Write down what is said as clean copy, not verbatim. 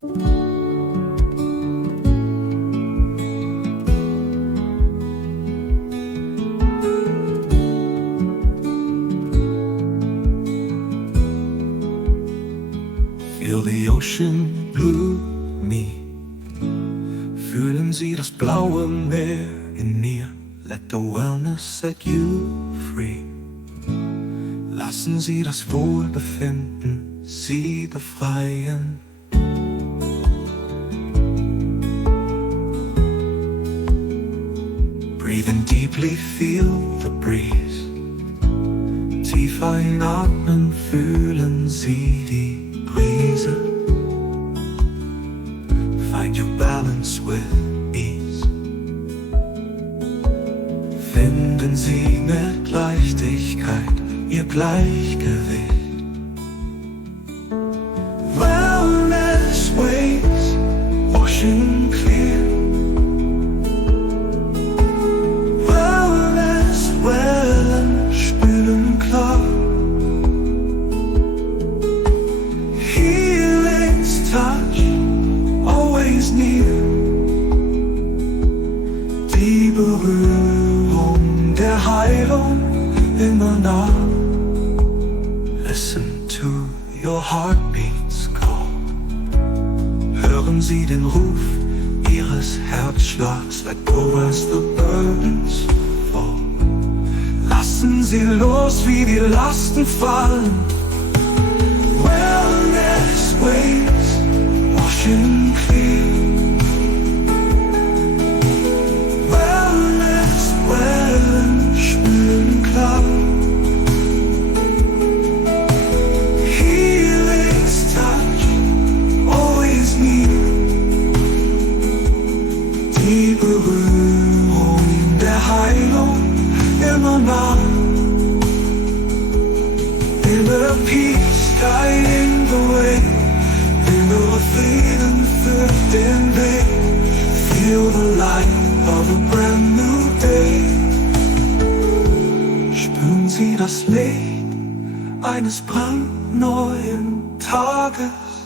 Feel the ocean blue me. Fühlen Sie das blaue Meer in mir. Let the wellness set you free. Lassen Sie das Wohlbefinden Sie befreien. Breathe in deeply, feel the breeze. Tief einatmen, fühlen Sie die Brise. Find your balance with ease. Finden Sie mit Leichtigkeit Ihr Gleichgewicht. Wellness waves, ocean clear. Wellness Wellen spülen klar. Healing's touch, always near. Die Berührung der Heilung immer nah. Listen to your heartbeats call. Hören Sie den Ruf Ihres Herzschlags. Let go as the burdens fall. Lassen Sie los, wie die Lasten fallen. Wellness waves, ocean clear. Wellness Wellen spülen klar. Die Berührung der Heilung immer nah. Inner peace guiding the way. Innere Frieden führt den Weg. Feel the light of a brand new day. Spüren Sie das Licht eines brandneuen Tages.